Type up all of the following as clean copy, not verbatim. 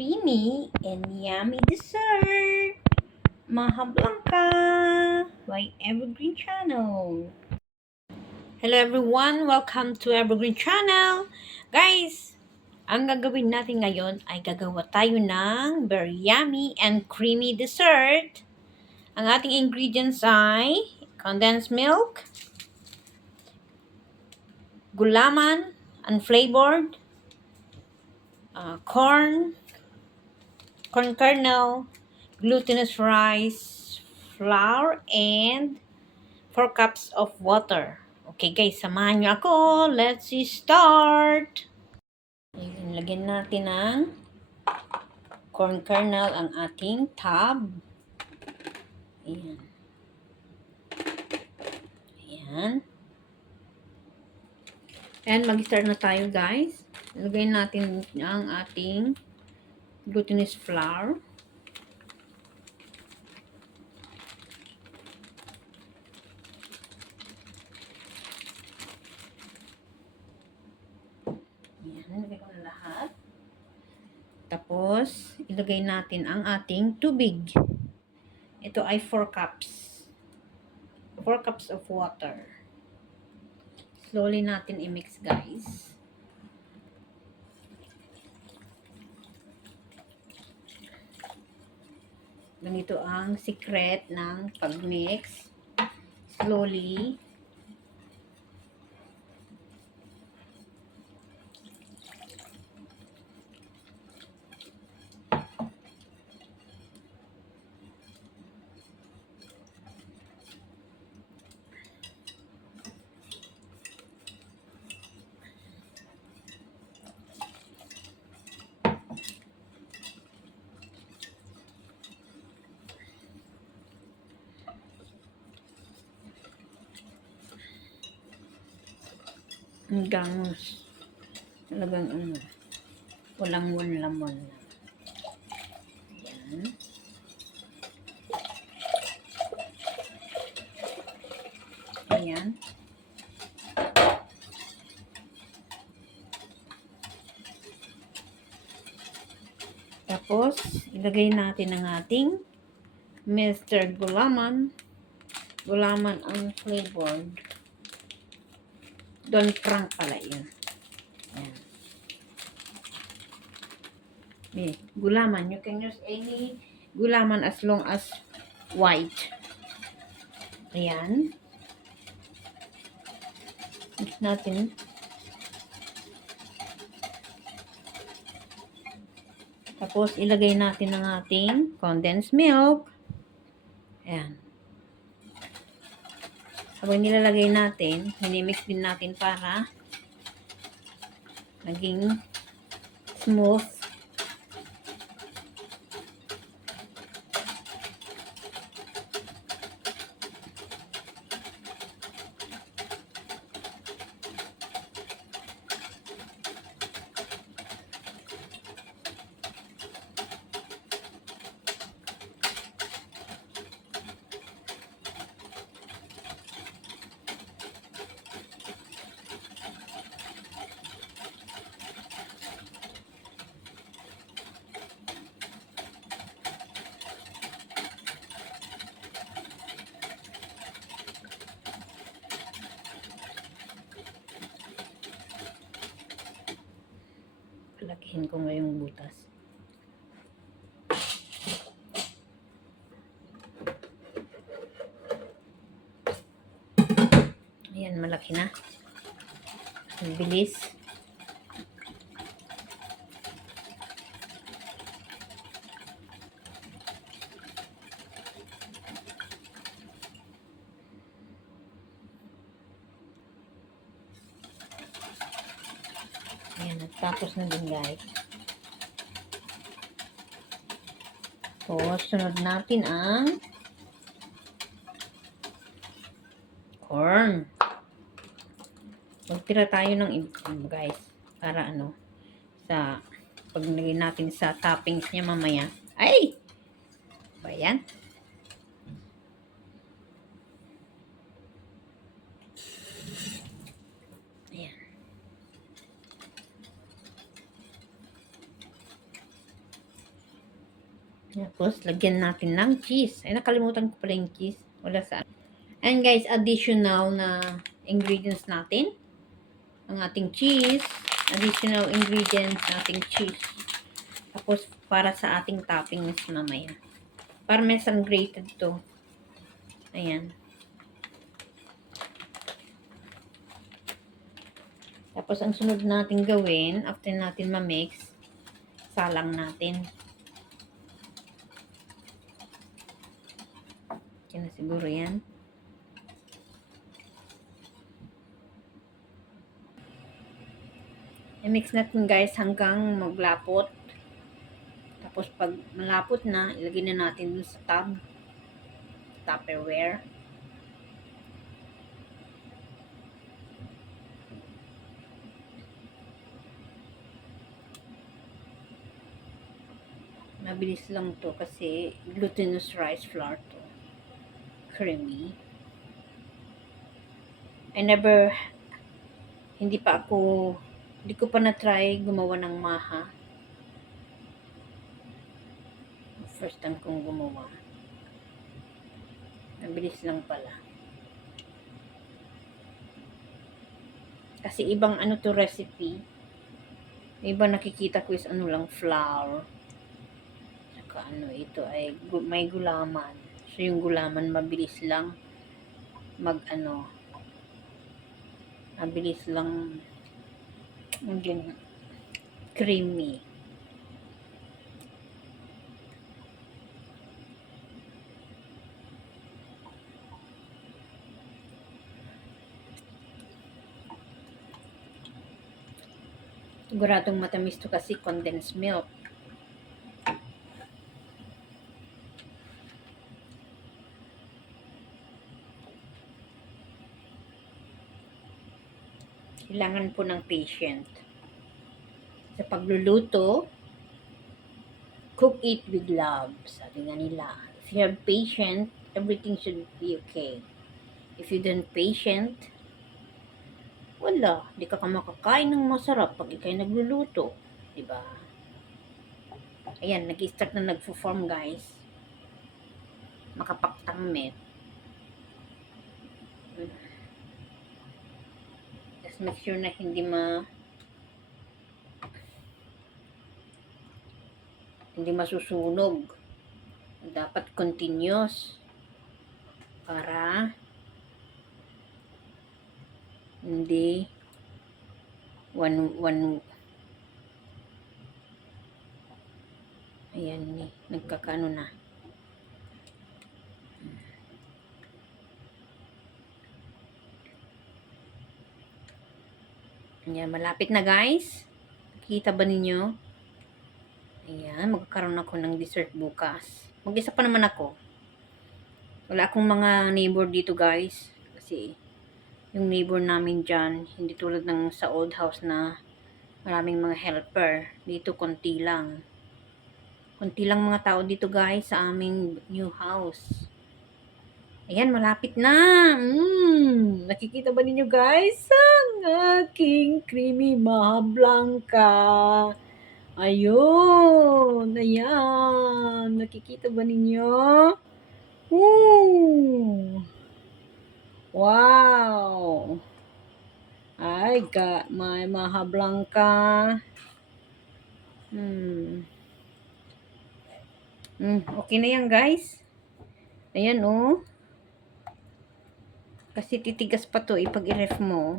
creamy and yummy dessert. Maha Blanca by Evergreen Channel. Hello everyone! Welcome to Evergreen Channel. Guys, ang gagawin natin ngayon ay gagawa tayo ng very yummy and creamy dessert. Ang ating ingredients ay condensed milk, gulaman, unflavored, corn kernel, glutinous rice, flour, and 4 cups of water. Okay guys, samahan nyo ako. Let's start! Ayan, lagyan natin ng corn kernel ang ating tub. Ayan. Ayan. And mag-start na tayo guys. Lagyan natin ang ating glutinous flour. Ayan, lagay ko na lahat. Tapos, ilagay natin ang ating tubig. Ito ay 4 cups. 4 cups of water. Slowly natin i-mix guys. Ganito ang secret ng pag-mix. Slowly. Hanggang talagang walang lamon. Ayan. Ayan. Tapos, ilagay natin ang ating Mr. Gulaman. Gulaman ang flavored. Don Frank pala yun. Ayan. Gulaman. You can use any gulaman as long as white. Ayan. Mix natin. Tapos, ilagay natin ang ating condensed milk. Ayan. Habang nilalagay natin, hinimix din natin para naging smooth. Lakihin ko ngayong butas. Ayan, malaki na. Ang bilis. Ayan, tapos na din guys. So, sunod natin ang corn. Magtira tayo ng guys. Para sa paglagay natin sa toppings niya mamaya. Ay! Ba yan? Ayan. Tapos, lagyan natin ng cheese. Ay, nakalimutan ko pala yung cheese. Wala sa. And guys, additional na ingredients natin. Ang ating cheese. Additional ingredients na ating cheese. Tapos, para sa ating toppings mamaya. Parmesan grated to. Ayan. Tapos, ang sunod natin gawin, after natin ma-mix, salang natin. Yan na siguro yan. I-mix natin guys hanggang maglapot. Tapos pag malapot na, ilagay na natin dun sa Tupperware. Mabilis lang to kasi glutinous rice flour to. Creamy. Hindi ko pa na-try gumawa ng maha. First time kong gumawa. Mabilis lang pala. Kasi ibang ano to recipe. Ibang nakikita ko is ano lang, flour. Saka ano, ito ay may gulaman. So yung gulaman mabilis lang mabilis lang maging creamy. Siguradong matamis to kasi condensed milk. Kailangan po ng patient. Sa pagluluto, cook it with love. Sabi nga nila, if you have patient, everything should be okay. If you don't patient, wala, di ka makakain ng masarap pag ikay nagluluto. Diba? Ayan, nag-start na nagpo-form guys. Makapagtamit. Just make sure na hindi masusunog. Dapat continuous para hindi ayan ni nagkakaano na. Ayan, malapit na guys. Kita ba ninyo? Ayan, magkakaroon ako ng dessert bukas. Mag-isa pa naman ako. Wala akong mga neighbor dito guys. Kasi yung neighbor namin dyan, hindi tulad ng sa old house na maraming mga helper. Dito konti lang. Konti lang mga tao dito guys sa aming new house. Ayan, malapit na. Nakikita ba ninyo guys? Ang aking creamy maha blanca. Ayun. Ayan. Nakikita ba ninyo? Wow. I got my maha blanca. Okay na yan guys. Ayan oh. Kasi titigas pa to pag i-ref mo.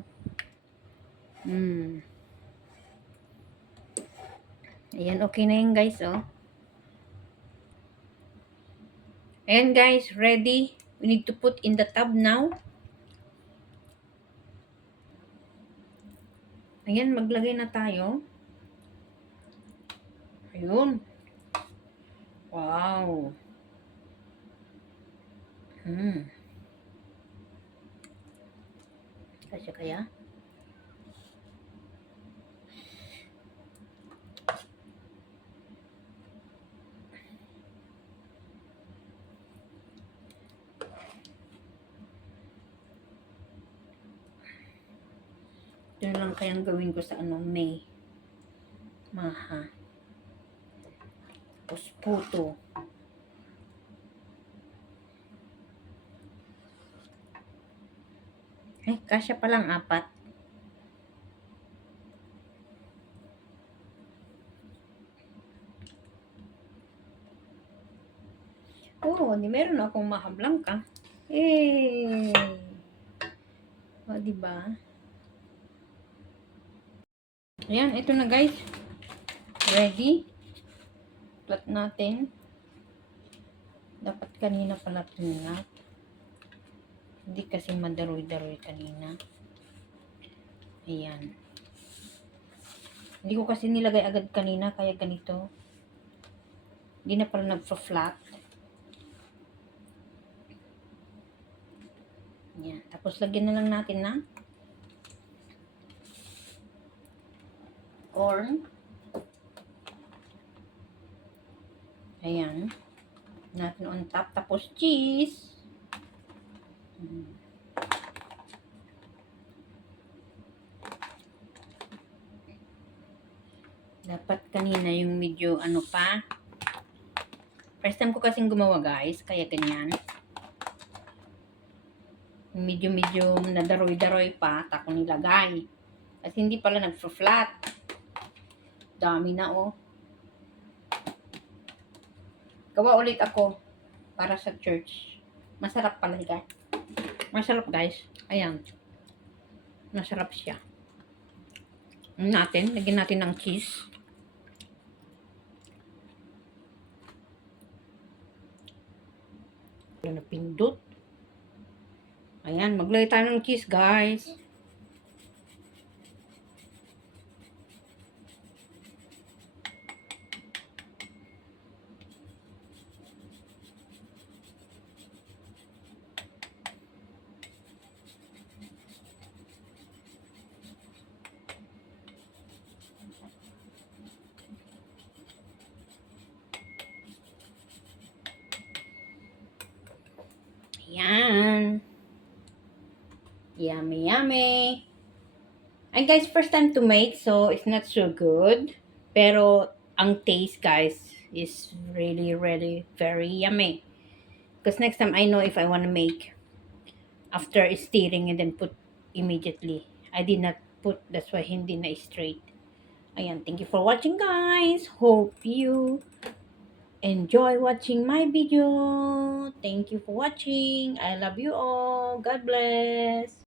Ayan, okay na yan guys oh. Ayan guys, ready. We need to put in the tub now. Ayan, maglagay na tayo. Ayun. Wow. Kasya kaya? Ito lang kayang gawin ko sa May. Maha. Tapos puto. Kasya pa lang 4. Oo, di meron akong mahablang ka. Eh, o, diba? Ayan, ito na guys. Ready? Plat natin. Dapat kanina pala pinat. Hindi kasi madaroy-daroy kanina. Ayan. Hindi ko kasi nilagay agad kanina, kaya ganito. Hindi na pala nagpa-flat. Ayan. Tapos lagyan na lang natin ng corn. Ayan. Natin on top. Tapos cheese. Dapat kanina yung medyo ano pa. First time ko kasing gumawa guys. Kaya ganyan. Medyo nadaroy-daroy pa. Tako nilagay. Kasi hindi pala nagpa-flat. Dami na oh. Gawa ulit ako para sa church. Masarap pala guys. Masarap guys. Ayan. Masarap siya. Lagyan natin ng cheese. Wala na pindot. Ayan, maglagay tayo ng cheese guys. Ayan. Yummy, yummy. And guys, first time to make, so it's not so good. Pero, ang taste, guys, is really, really very yummy. Because next time, I know if I want to make after stirring and then put immediately. I did not put, that's why hindi na straight. Ayan, thank you for watching, guys. Hope you enjoy watching my video. Thank you for watching. I love you all. God bless.